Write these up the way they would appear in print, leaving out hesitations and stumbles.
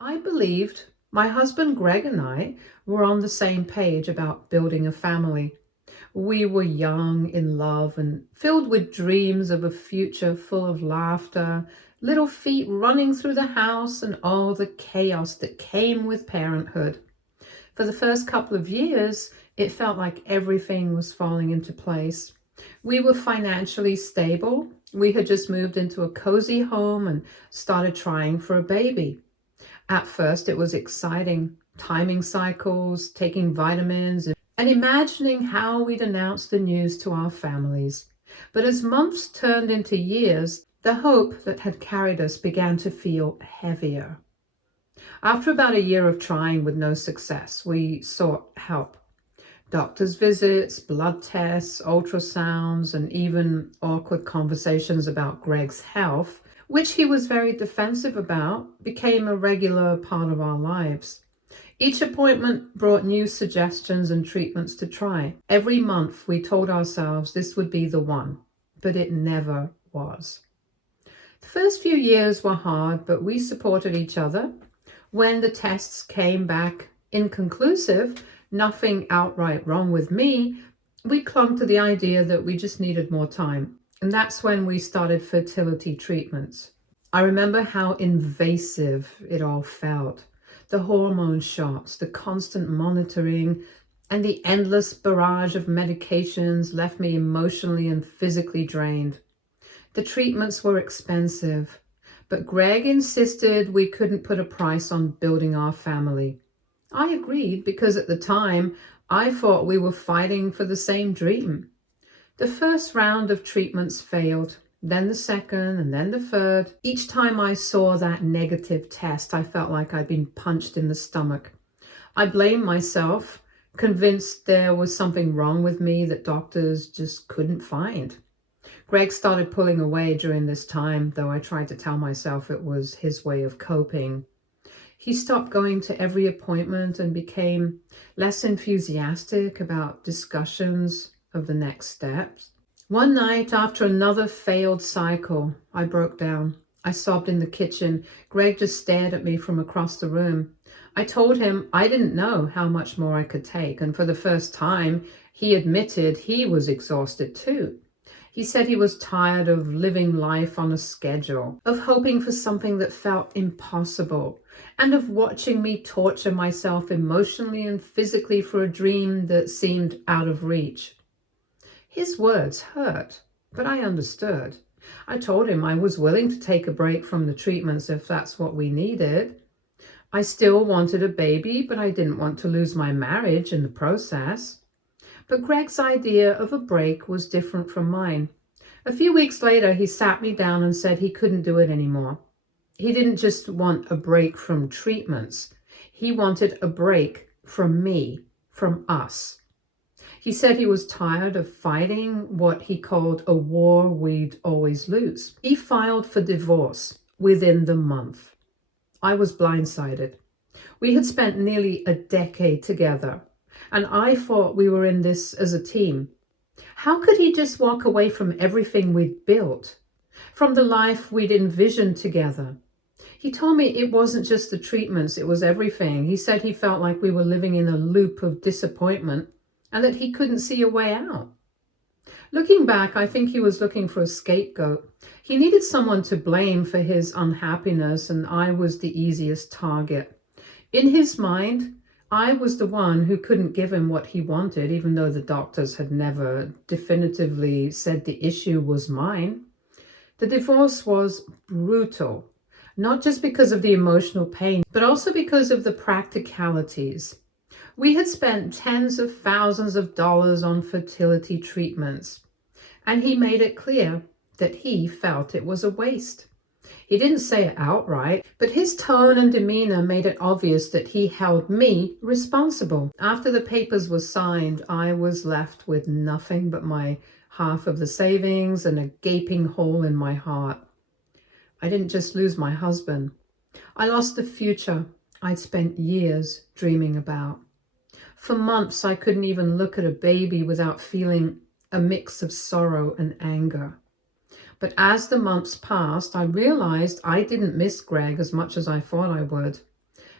I believed my husband Greg and I were on the same page about building a family. We were young, in love, and filled with dreams of a future full of laughter, little feet running through the house, and all the chaos that came with parenthood. For the first couple of years, it felt like everything was falling into place. We were financially stable. We had just moved into a cozy home and started trying for a baby. At first, it was exciting, timing cycles, taking vitamins, and imagining how we'd announce the news to our families. But as months turned into years, the hope that had carried us began to feel heavier. After about a year of trying with no success, we sought help. Doctor's visits, blood tests, ultrasounds, and even awkward conversations about Greg's health, which he was very defensive about, became a regular part of our lives. Each appointment brought new suggestions and treatments to try. Every month we told ourselves this would be the one, but it never was. The first few years were hard, but we supported each other. When the tests came back inconclusive, nothing outright wrong with me, we clung to the idea that we just needed more time. And that's when we started fertility treatments. I remember how invasive it all felt. The hormone shots, the constant monitoring, and the endless barrage of medications left me emotionally and physically drained. The treatments were expensive, but Greg insisted we couldn't put a price on building our family. I agreed because at the time, I thought we were fighting for the same dream. The first round of treatments failed, then the second, and then the third. Each time I saw that negative test, I felt like I'd been punched in the stomach. I blamed myself, convinced there was something wrong with me that doctors just couldn't find. Greg started pulling away during this time, though I tried to tell myself it was his way of coping. He stopped going to every appointment and became less enthusiastic about discussions of the next steps. One night, after another failed cycle, I broke down. I sobbed in the kitchen. Greg just stared at me from across the room. I told him I didn't know how much more I could take, and for the first time, he admitted he was exhausted too. He said he was tired of living life on a schedule, of hoping for something that felt impossible, and of watching me torture myself emotionally and physically for a dream that seemed out of reach. His words hurt, but I understood. I told him I was willing to take a break from the treatments if that's what we needed. I still wanted a baby, but I didn't want to lose my marriage in the process. But Greg's idea of a break was different from mine. A few weeks later, he sat me down and said he couldn't do it anymore. He didn't just want a break from treatments. He wanted a break from me, from us. He said he was tired of fighting what he called a war we'd always lose. He filed for divorce within the month. I was blindsided. We had spent nearly a decade together, and I thought we were in this as a team. How could he just walk away from everything we'd built, from the life we'd envisioned together? He told me it wasn't just the treatments, it was everything. He said he felt like we were living in a loop of disappointment and that he couldn't see a way out. Looking back, I think he was looking for a scapegoat. He needed someone to blame for his unhappiness, and I was the easiest target. In his mind, I was the one who couldn't give him what he wanted, even though the doctors had never definitively said the issue was mine. The divorce was brutal, not just because of the emotional pain, but also because of the practicalities. We had spent tens of thousands of dollars on fertility treatments, and he made it clear that he felt it was a waste. He didn't say it outright, but his tone and demeanor made it obvious that he held me responsible. After the papers were signed, I was left with nothing but my half of the savings and a gaping hole in my heart. I didn't just lose my husband. I lost the future I'd spent years dreaming about. For months, I couldn't even look at a baby without feeling a mix of sorrow and anger. But as the months passed, I realized I didn't miss Greg as much as I thought I would.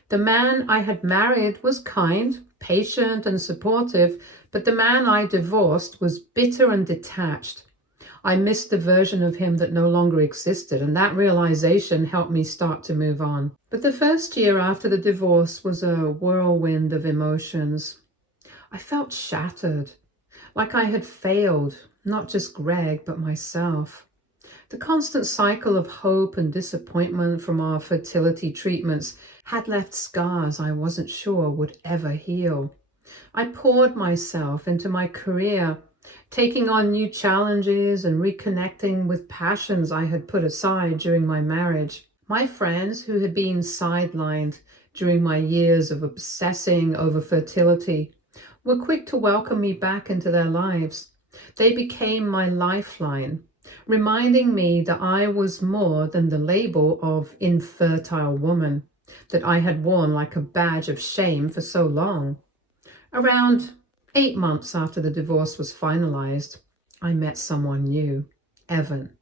The man I had married was kind, patient, and supportive, but the man I divorced was bitter and detached. I missed the version of him that no longer existed, and that realization helped me start to move on. But the first year after the divorce was a whirlwind of emotions. I felt shattered, like I had failed, not just Greg, but myself. The constant cycle of hope and disappointment from our fertility treatments had left scars I wasn't sure would ever heal. I poured myself into my career, taking on new challenges and reconnecting with passions I had put aside during my marriage. My friends who had been sidelined during my years of obsessing over fertility were quick to welcome me back into their lives. They became my lifeline, reminding me that I was more than the label of infertile woman that I had worn like a badge of shame for so long. Around 8 months after the divorce was finalized, I met someone new, Evan.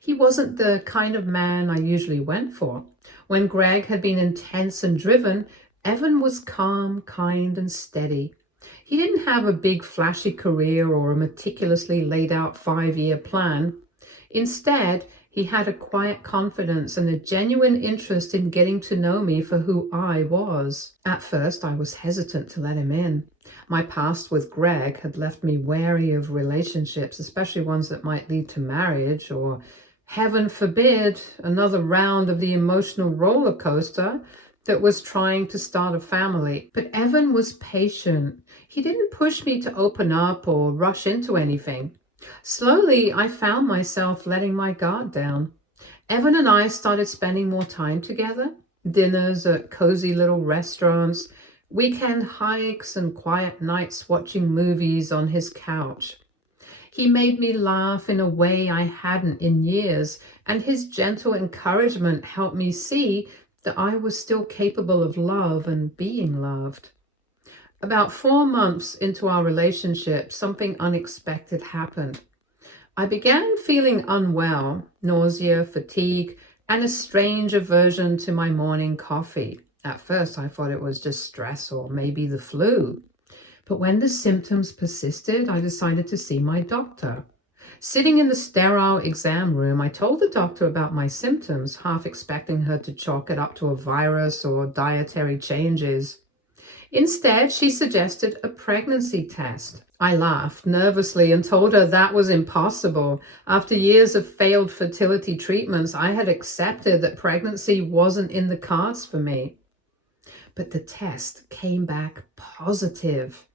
He wasn't the kind of man I usually went for. When Greg had been intense and driven, Evan was calm, kind, and steady. He didn't have a big flashy career or a meticulously laid out 5-year plan. Instead, he had a quiet confidence and a genuine interest in getting to know me for who I was. At first, I was hesitant to let him in. My past with Greg had left me wary of relationships, especially ones that might lead to marriage or, heaven forbid, another round of the emotional roller coaster that was trying to start a family. But Evan was patient. He didn't push me to open up or rush into anything. Slowly, I found myself letting my guard down. Evan and I started spending more time together, dinners at cozy little restaurants, weekend hikes, and quiet nights watching movies on his couch. He made me laugh in a way I hadn't in years, and his gentle encouragement helped me see that I was still capable of love and being loved. About 4 months into our relationship, something unexpected happened. I began feeling unwell, nausea, fatigue, and a strange aversion to my morning coffee. At first, I thought it was just stress or maybe the flu. But when the symptoms persisted, I decided to see my doctor. Sitting in the sterile exam room, I told the doctor about my symptoms, half expecting her to chalk it up to a virus or dietary changes. Instead, she suggested a pregnancy test. I laughed nervously and told her that was impossible. After years of failed fertility treatments, I had accepted that pregnancy wasn't in the cards for me. But the test came back positive.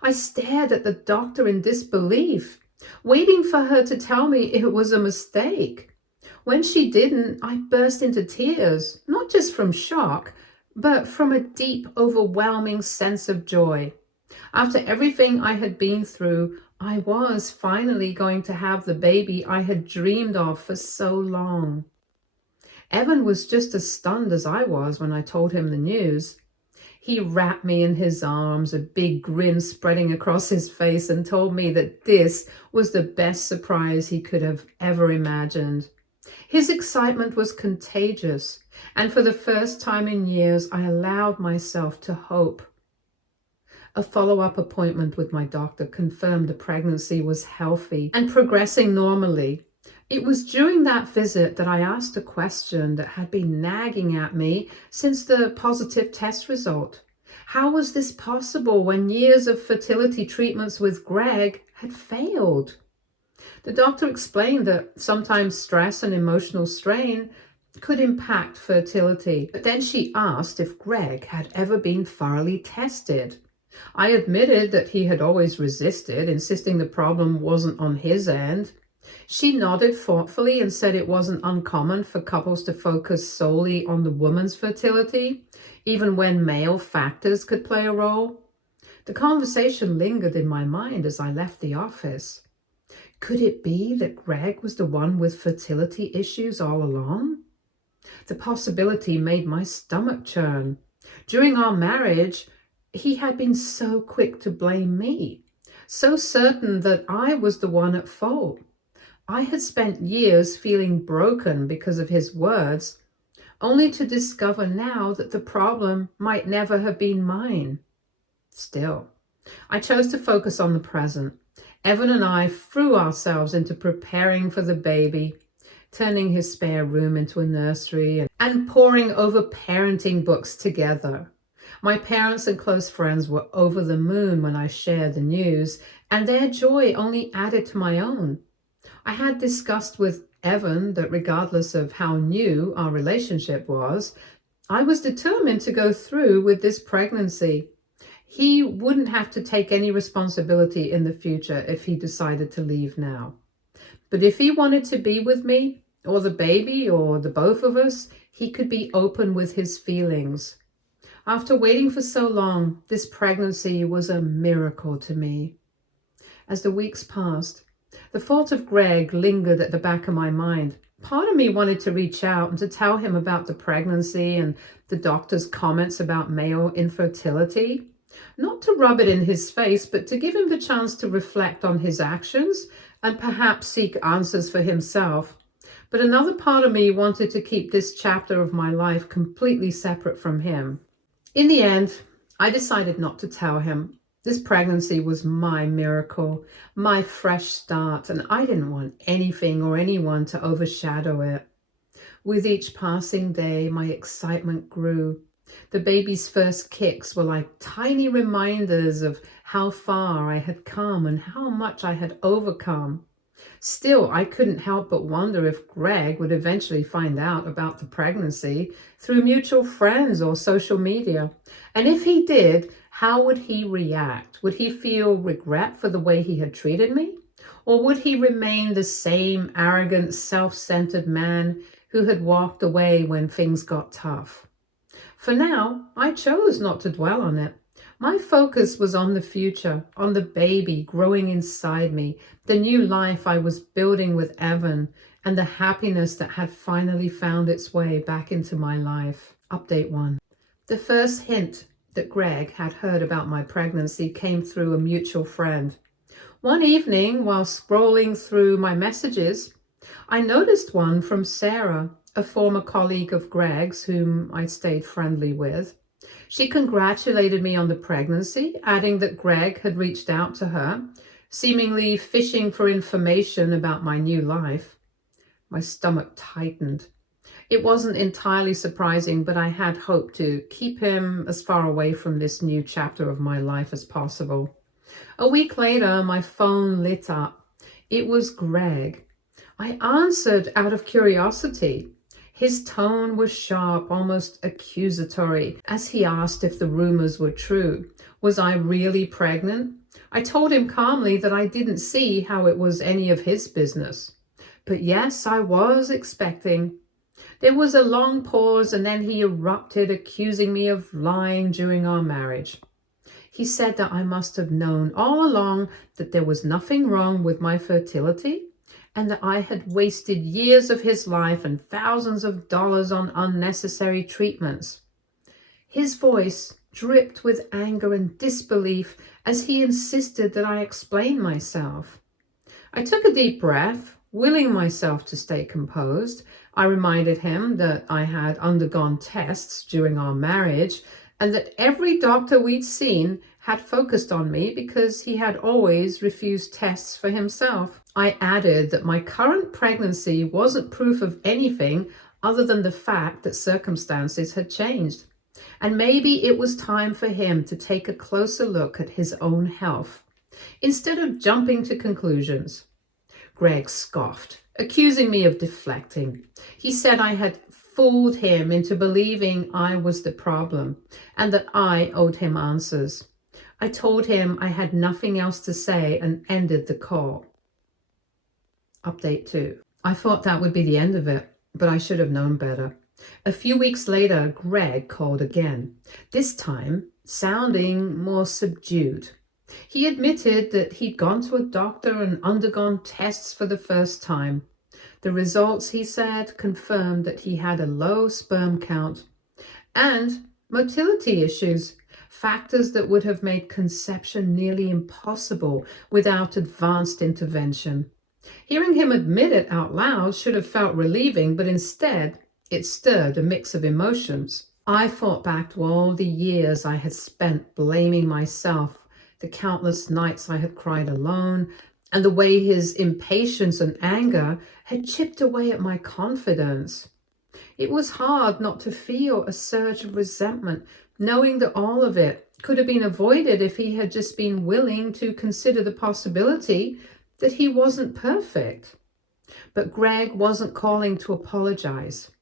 I stared at the doctor in disbelief, waiting for her to tell me it was a mistake. When she didn't, I burst into tears, not just from shock, but from a deep, overwhelming sense of joy. After everything I had been through, I was finally going to have the baby I had dreamed of for so long. Evan was just as stunned as I was when I told him the news. He wrapped me in his arms, a big grin spreading across his face, and told me that this was the best surprise he could have ever imagined. His excitement was contagious, and for the first time in years, I allowed myself to hope. A follow-up appointment with my doctor confirmed the pregnancy was healthy and progressing normally. It was during that visit that I asked a question that had been nagging at me since the positive test result. How was this possible when years of fertility treatments with Greg had failed? The doctor explained that sometimes stress and emotional strain could impact fertility, but then she asked if Greg had ever been thoroughly tested. I admitted that he had always resisted, insisting the problem wasn't on his end. She nodded thoughtfully and said it wasn't uncommon for couples to focus solely on the woman's fertility, even when male factors could play a role. The conversation lingered in my mind as I left the office. Could it be that Greg was the one with fertility issues all along? The possibility made my stomach churn. During our marriage, he had been so quick to blame me, so certain that I was the one at fault. I had spent years feeling broken because of his words, only to discover now that the problem might never have been mine. Still, I chose to focus on the present. Evan and I threw ourselves into preparing for the baby, turning his spare room into a nursery and poring over parenting books together. My parents and close friends were over the moon when I shared the news, and their joy only added to my own. I had discussed with Evan that regardless of how new our relationship was, I was determined to go through with this pregnancy. He wouldn't have to take any responsibility in the future if he decided to leave now. But if he wanted to be with me, or the baby, or the both of us, he could be open with his feelings. After waiting for so long, this pregnancy was a miracle to me. As the weeks passed, the thought of Greg lingered at the back of my mind. Part of me wanted to reach out and to tell him about the pregnancy and the doctor's comments about male infertility. Not to rub it in his face, but to give him the chance to reflect on his actions and perhaps seek answers for himself. But another part of me wanted to keep this chapter of my life completely separate from him. In the end, I decided not to tell him. This pregnancy was my miracle, my fresh start, and I didn't want anything or anyone to overshadow it. With each passing day, my excitement grew. The baby's first kicks were like tiny reminders of how far I had come and how much I had overcome. Still, I couldn't help but wonder if Greg would eventually find out about the pregnancy through mutual friends or social media. And if he did, how would he react? Would he feel regret for the way he had treated me? Or would he remain the same arrogant, self-centered man who had walked away when things got tough? For now, I chose not to dwell on it. My focus was on the future, on the baby growing inside me, the new life I was building with Evan, and the happiness that had finally found its way back into my life. Update 1. The first hint that Greg had heard about my pregnancy came through a mutual friend. One evening, while scrolling through my messages, I noticed one from Sarah, a former colleague of Greg's whom I stayed friendly with. She congratulated me on the pregnancy, adding that Greg had reached out to her, seemingly fishing for information about my new life. My stomach tightened. It wasn't entirely surprising, but I had hoped to keep him as far away from this new chapter of my life as possible. A week later, my phone lit up. It was Greg. I answered out of curiosity. His tone was sharp, almost accusatory, as he asked if the rumors were true. Was I really pregnant? I told him calmly that I didn't see how it was any of his business. But yes, I was expecting. There was a long pause, and then he erupted, accusing me of lying during our marriage. He said that I must have known all along that there was nothing wrong with my fertility, and that I had wasted years of his life and thousands of dollars on unnecessary treatments. His voice dripped with anger and disbelief as he insisted that I explain myself. I took a deep breath, willing myself to stay composed. I reminded him that I had undergone tests during our marriage and that every doctor we'd seen had focused on me because he had always refused tests for himself. I added that my current pregnancy wasn't proof of anything other than the fact that circumstances had changed. And maybe it was time for him to take a closer look at his own health, instead of jumping to conclusions. Greg scoffed, accusing me of deflecting. He said I had fooled him into believing I was the problem and that I owed him answers. I told him I had nothing else to say and ended the call. Update 2. I thought that would be the end of it, but I should have known better. A few weeks later, Greg called again, this time sounding more subdued. He admitted that he'd gone to a doctor and undergone tests for the first time. The results, he said, confirmed that he had a low sperm count and motility issues, factors that would have made conception nearly impossible without advanced intervention. Hearing him admit it out loud should have felt relieving, but instead, It stirred a mix of emotions. I thought back to all the years I had spent blaming myself, the countless nights I had cried alone, and the way his impatience and anger had chipped away at my confidence. It was hard not to feel a surge of resentment, knowing that all of it could have been avoided if he had just been willing to consider the possibility that he wasn't perfect. But Greg wasn't calling to apologize.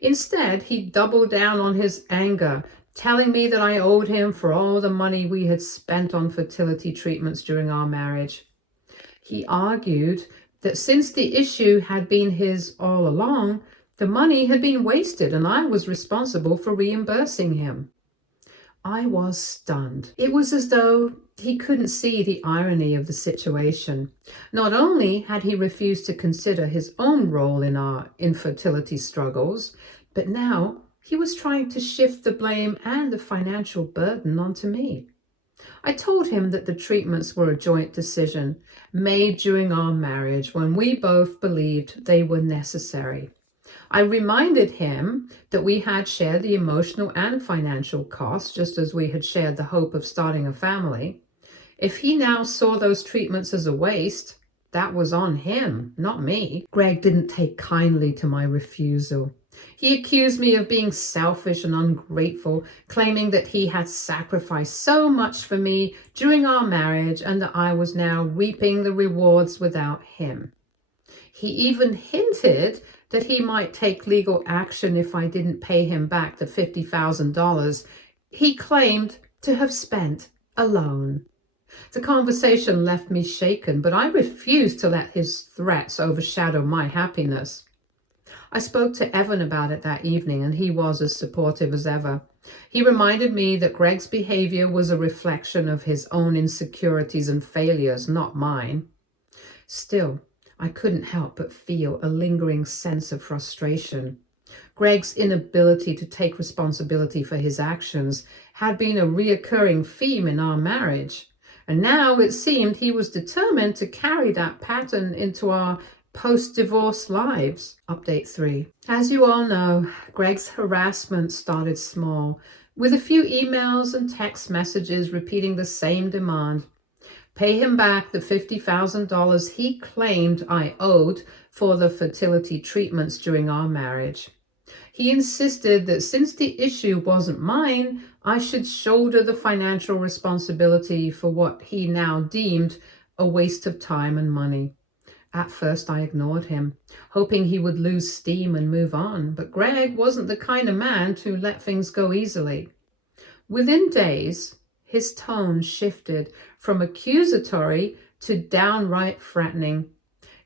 Instead, he doubled down on his anger, telling me that I owed him for all the money we had spent on fertility treatments during our marriage. He argued that since the issue had been his all along, the money had been wasted and I was responsible for reimbursing him. I was stunned. It was as though he couldn't see the irony of the situation. Not only had he refused to consider his own role in our infertility struggles, but now he was trying to shift the blame and the financial burden onto me. I told him that the treatments were a joint decision made during our marriage when we both believed they were necessary. I reminded him that we had shared the emotional and financial costs, just as we had shared the hope of starting a family. If he now saw those treatments as a waste, that was on him, not me. Greg didn't take kindly to my refusal. He accused me of being selfish and ungrateful, claiming that he had sacrificed so much for me during our marriage and that I was now reaping the rewards without him. He even hinted that he might take legal action if I didn't pay him back the $50,000 he claimed to have spent alone. The conversation left me shaken, but I refused to let his threats overshadow my happiness. I spoke to Evan about it that evening, and he was as supportive as ever. He reminded me that Greg's behavior was a reflection of his own insecurities and failures, not mine. Still, I couldn't help but feel a lingering sense of frustration. Greg's inability to take responsibility for his actions had been a reoccurring theme in our marriage, and now it seemed he was determined to carry that pattern into our post-divorce lives. Update 3. As you all know, Greg's harassment started small, with a few emails and text messages repeating the same demand. Pay him back the $50,000 he claimed I owed for the fertility treatments during our marriage. He insisted that since the issue wasn't mine, I should shoulder the financial responsibility for what he now deemed a waste of time and money. At first, I ignored him, hoping he would lose steam and move on, but Greg wasn't the kind of man to let things go easily. Within days, his tone shifted from accusatory to downright threatening.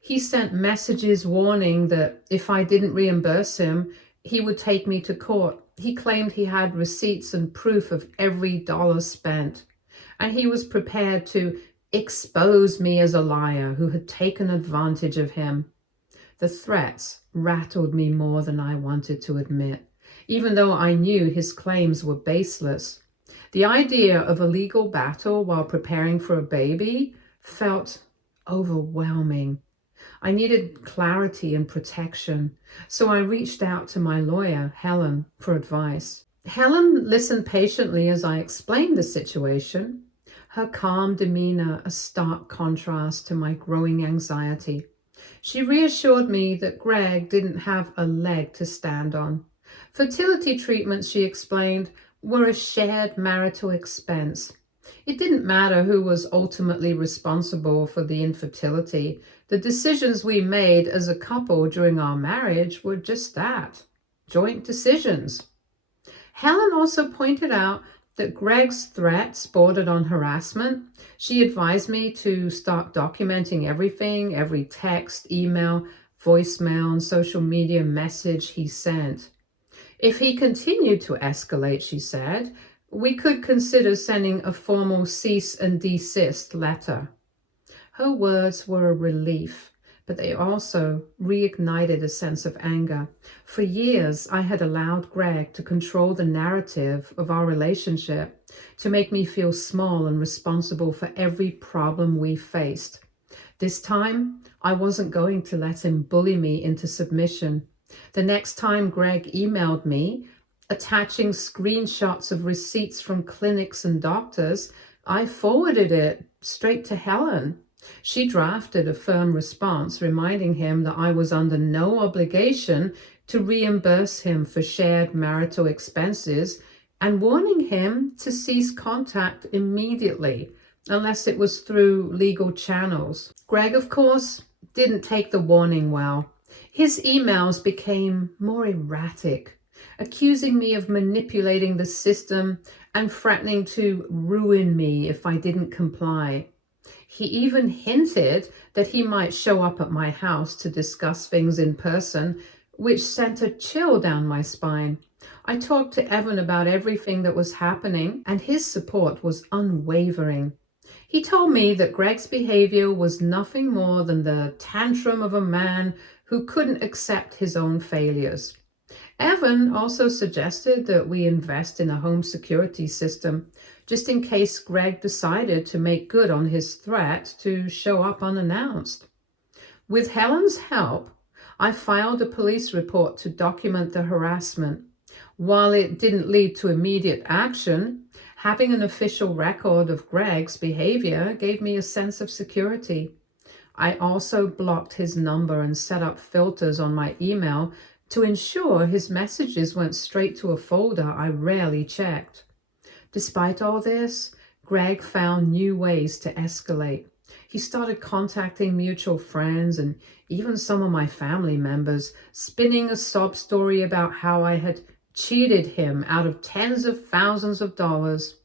He sent messages warning that if I didn't reimburse him, he would take me to court. He claimed he had receipts and proof of every dollar spent, and he was prepared to expose me as a liar who had taken advantage of him. The threats rattled me more than I wanted to admit, even though I knew his claims were baseless. The idea of a legal battle while preparing for a baby felt overwhelming. I needed clarity and protection, so I reached out to my lawyer, Helen, for advice. Helen listened patiently as I explained the situation, her calm demeanor a stark contrast to my growing anxiety. She reassured me that Greg didn't have a leg to stand on. Fertility treatments, she explained, were a shared marital expense. It didn't matter who was ultimately responsible for the infertility. The decisions we made as a couple during our marriage were just that, joint decisions. Helen also pointed out that Greg's threats bordered on harassment. She advised me to start documenting everything, every text, email, voicemail, and social media message he sent. If he continued to escalate, she said, we could consider sending a formal cease and desist letter. Her words were a relief, but they also reignited a sense of anger. For years, I had allowed Greg to control the narrative of our relationship, to make me feel small and responsible for every problem we faced. This time, I wasn't going to let him bully me into submission. The next time Greg emailed me, attaching screenshots of receipts from clinics and doctors, I forwarded it straight to Helen. She drafted a firm response reminding him that I was under no obligation to reimburse him for shared marital expenses and warning him to cease contact immediately unless it was through legal channels. Greg, of course, didn't take the warning well. His emails became more erratic, accusing me of manipulating the system and threatening to ruin me if I didn't comply. He even hinted that he might show up at my house to discuss things in person, which sent a chill down my spine. I talked to Evan about everything that was happening, and his support was unwavering. He told me that Greg's behavior was nothing more than the tantrum of a man who couldn't accept his own failures. Evan also suggested that we invest in a home security system, just in case Greg decided to make good on his threat to show up unannounced. With Helen's help, I filed a police report to document the harassment. While it didn't lead to immediate action, having an official record of Greg's behavior gave me a sense of security. I also blocked his number and set up filters on my email to ensure his messages went straight to a folder I rarely checked. Despite all this, Greg found new ways to escalate. He started contacting mutual friends and even some of my family members, spinning a sob story about how I had cheated him out of tens of thousands of dollars.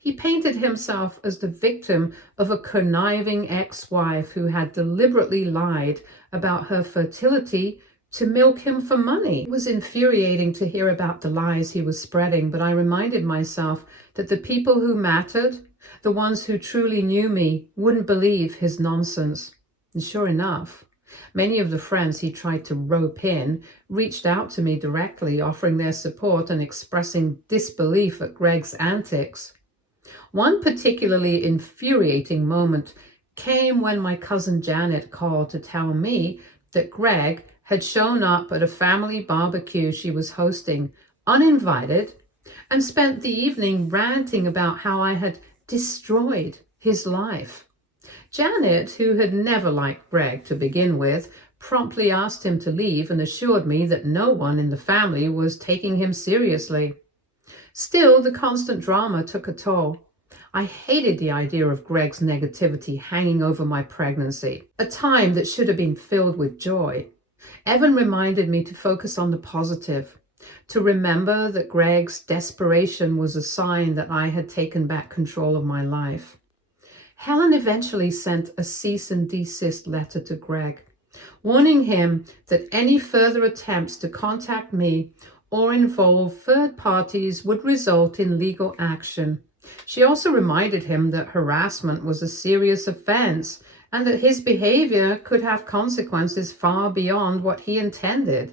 He painted himself as the victim of a conniving ex-wife who had deliberately lied about her fertility to milk him for money. It was infuriating to hear about the lies he was spreading, but I reminded myself that the people who mattered, the ones who truly knew me, wouldn't believe his nonsense. And sure enough, many of the friends he tried to rope in reached out to me directly, offering their support and expressing disbelief at Greg's antics. One particularly infuriating moment came when my cousin Janet called to tell me that Greg had shown up at a family barbecue she was hosting, uninvited, and spent the evening ranting about how I had destroyed his life. Janet, who had never liked Greg to begin with, promptly asked him to leave and assured me that no one in the family was taking him seriously. Still, the constant drama took a toll. I hated the idea of Greg's negativity hanging over my pregnancy, a time that should have been filled with joy. Evan reminded me to focus on the positive, to remember that Greg's desperation was a sign that I had taken back control of my life. Helen eventually sent a cease and desist letter to Greg, warning him that any further attempts to contact me or involve third parties would result in legal action. She also reminded him that harassment was a serious offense and that his behavior could have consequences far beyond what he intended.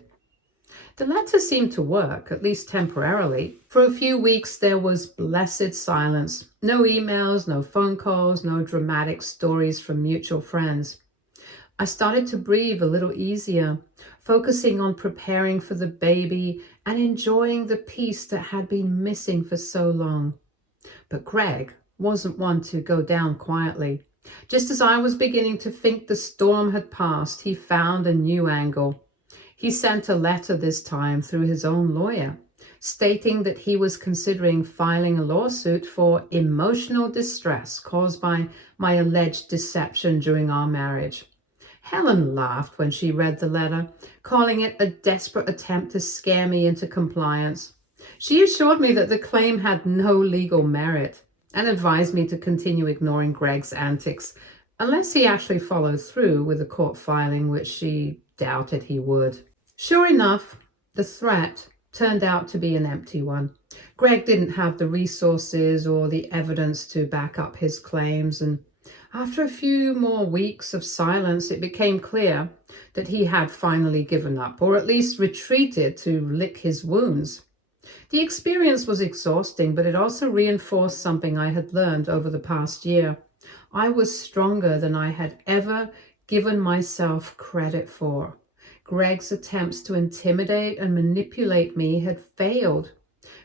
The letter seemed to work, at least temporarily. For a few weeks, there was blessed silence. No emails, no phone calls, no dramatic stories from mutual friends. I started to breathe a little easier, focusing on preparing for the baby and enjoying the peace that had been missing for so long. But Greg wasn't one to go down quietly. Just as I was beginning to think the storm had passed, he found a new angle. He sent a letter this time through his own lawyer, stating that he was considering filing a lawsuit for emotional distress caused by my alleged deception during our marriage. Helen laughed when she read the letter, calling it a desperate attempt to scare me into compliance. She assured me that the claim had no legal merit and advised me to continue ignoring Greg's antics unless he actually followed through with a court filing, which she doubted he would. Sure enough, the threat turned out to be an empty one. Greg didn't have the resources or the evidence to back up his claims, and after a few more weeks of silence, it became clear that he had finally given up, or at least retreated to lick his wounds. The experience was exhausting, but it also reinforced something I had learned over the past year. I was stronger than I had ever given myself credit for. Greg's attempts to intimidate and manipulate me had failed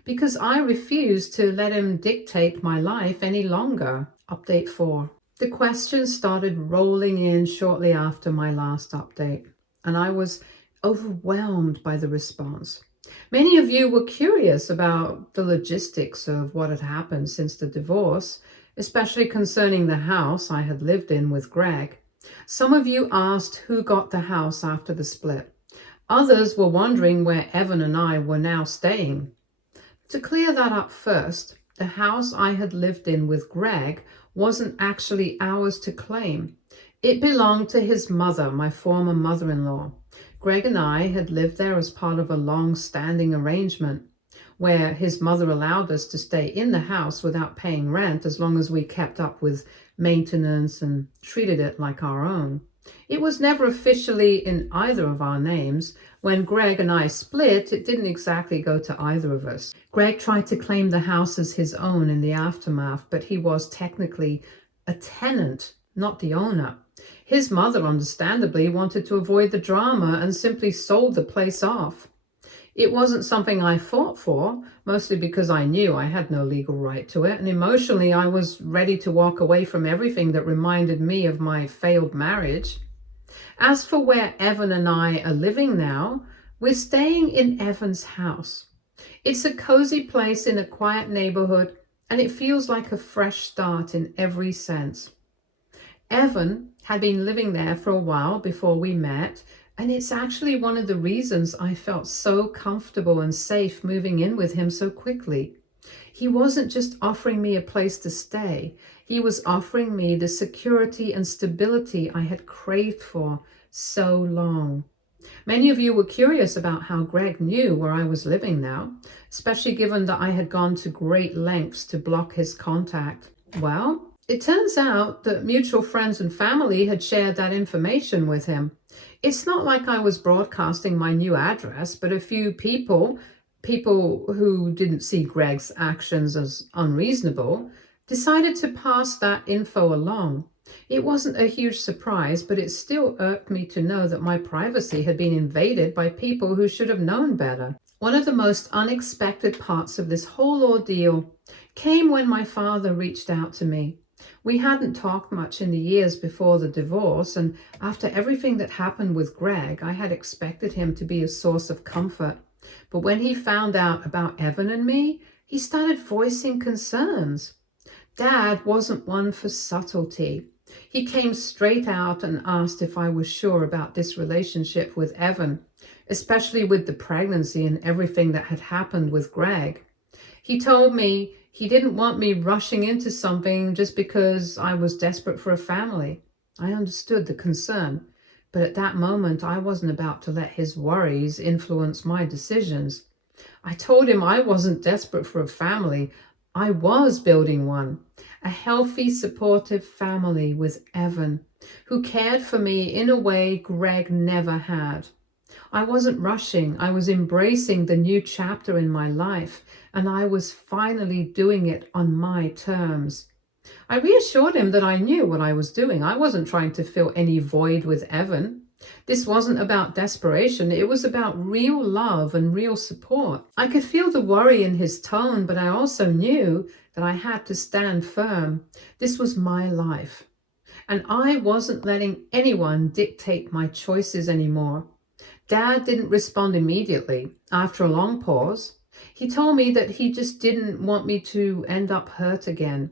because I refused to let him dictate my life any longer. Update 4. The questions started rolling in shortly after my last update, and I was overwhelmed by the response. Many of you were curious about the logistics of what had happened since the divorce, especially concerning the house I had lived in with Greg. Some of you asked who got the house after the split. Others were wondering where Evan and I were now staying. To clear that up first, the house I had lived in with Greg wasn't actually ours to claim. It belonged to his mother, my former mother-in-law. Greg and I had lived there as part of a long-standing arrangement where his mother allowed us to stay in the house without paying rent as long as we kept up with maintenance and treated it like our own. It was never officially in either of our names. When Greg and I split, it didn't exactly go to either of us. Greg tried to claim the house as his own in the aftermath, but he was technically a tenant, not the owner. His mother, understandably, wanted to avoid the drama and simply sold the place off. It wasn't something I fought for, mostly because I knew I had no legal right to it, and emotionally I was ready to walk away from everything that reminded me of my failed marriage. As for where Evan and I are living now, we're staying in Evan's house. It's a cozy place in a quiet neighborhood, and it feels like a fresh start in every sense. Evan had been living there for a while before we met, and it's actually one of the reasons I felt so comfortable and safe moving in with him so quickly. He wasn't just offering me a place to stay. He was offering me the security and stability I had craved for so long. Many of you were curious about how Greg knew where I was living now, especially given that I had gone to great lengths to block his contact. Well, it turns out that mutual friends and family had shared that information with him. It's not like I was broadcasting my new address, but a few people who didn't see Greg's actions as unreasonable, decided to pass that info along. It wasn't a huge surprise, but it still irked me to know that my privacy had been invaded by people who should have known better. One of the most unexpected parts of this whole ordeal came when my father reached out to me. We hadn't talked much in the years before the divorce, and after everything that happened with Greg, I had expected him to be a source of comfort. But when he found out about Evan and me, he started voicing concerns. Dad wasn't one for subtlety. He came straight out and asked if I was sure about this relationship with Evan, especially with the pregnancy and everything that had happened with Greg. He told me he didn't want me rushing into something just because I was desperate for a family. I understood the concern, but at that moment I wasn't about to let his worries influence my decisions. I told him I wasn't desperate for a family. I was building one, a healthy, supportive family with Evan, who cared for me in a way Greg never had. I wasn't rushing. I was embracing the new chapter in my life, and I was finally doing it on my terms. I reassured him that I knew what I was doing. I wasn't trying to fill any void with Evan. This wasn't about desperation. It was about real love and real support. I could feel the worry in his tone, but I also knew that I had to stand firm. This was my life, and I wasn't letting anyone dictate my choices anymore. Dad didn't respond immediately. After a long pause, he told me that he just didn't want me to end up hurt again.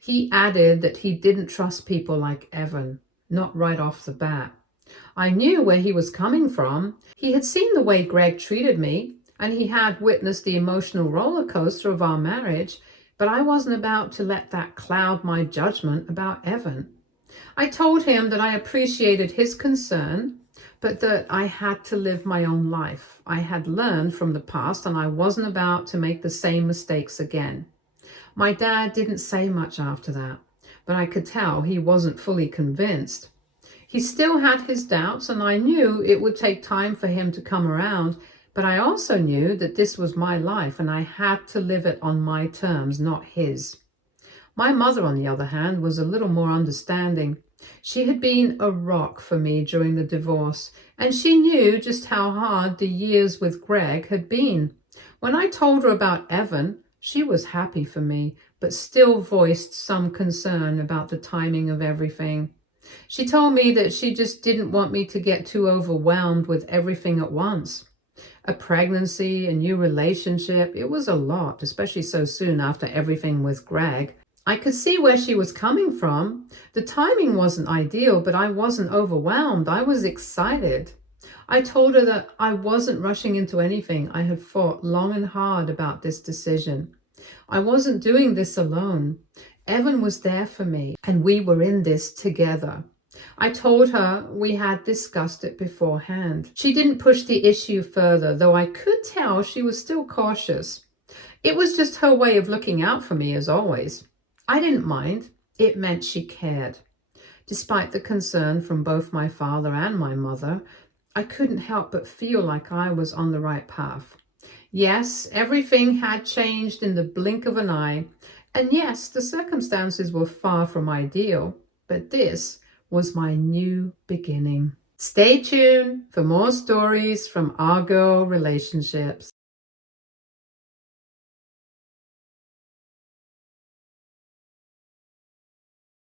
He added that he didn't trust people like Evan, not right off the bat. I knew where he was coming from. He had seen the way Greg treated me, and he had witnessed the emotional roller coaster of our marriage, but I wasn't about to let that cloud my judgment about Evan. I told him that I appreciated his concern, but that I had to live my own life. I had learned from the past, and I wasn't about to make the same mistakes again. My dad didn't say much after that, but I could tell he wasn't fully convinced. He still had his doubts, and I knew it would take time for him to come around, but I also knew that this was my life, and I had to live it on my terms, not his. My mother, on the other hand, was a little more understanding. She had been a rock for me during the divorce, and she knew just how hard the years with Greg had been. When I told her about Evan, she was happy for me, but still voiced some concern about the timing of everything. She told me that she just didn't want me to get too overwhelmed with everything at once. A pregnancy, a new relationship, it was a lot, especially so soon after everything with Greg. I could see where she was coming from. The timing wasn't ideal, but I wasn't overwhelmed. I was excited. I told her that I wasn't rushing into anything. I had thought long and hard about this decision. I wasn't doing this alone. Evan was there for me, and we were in this together. I told her we had discussed it beforehand. She didn't push the issue further, though I could tell she was still cautious. It was just her way of looking out for me, as always. I didn't mind. It meant she cared. Despite the concern from both my father and my mother, I couldn't help but feel like I was on the right path. Yes, everything had changed in the blink of an eye, and yes, the circumstances were far from ideal, but this was my new beginning. Stay tuned for more stories from our girl relationships.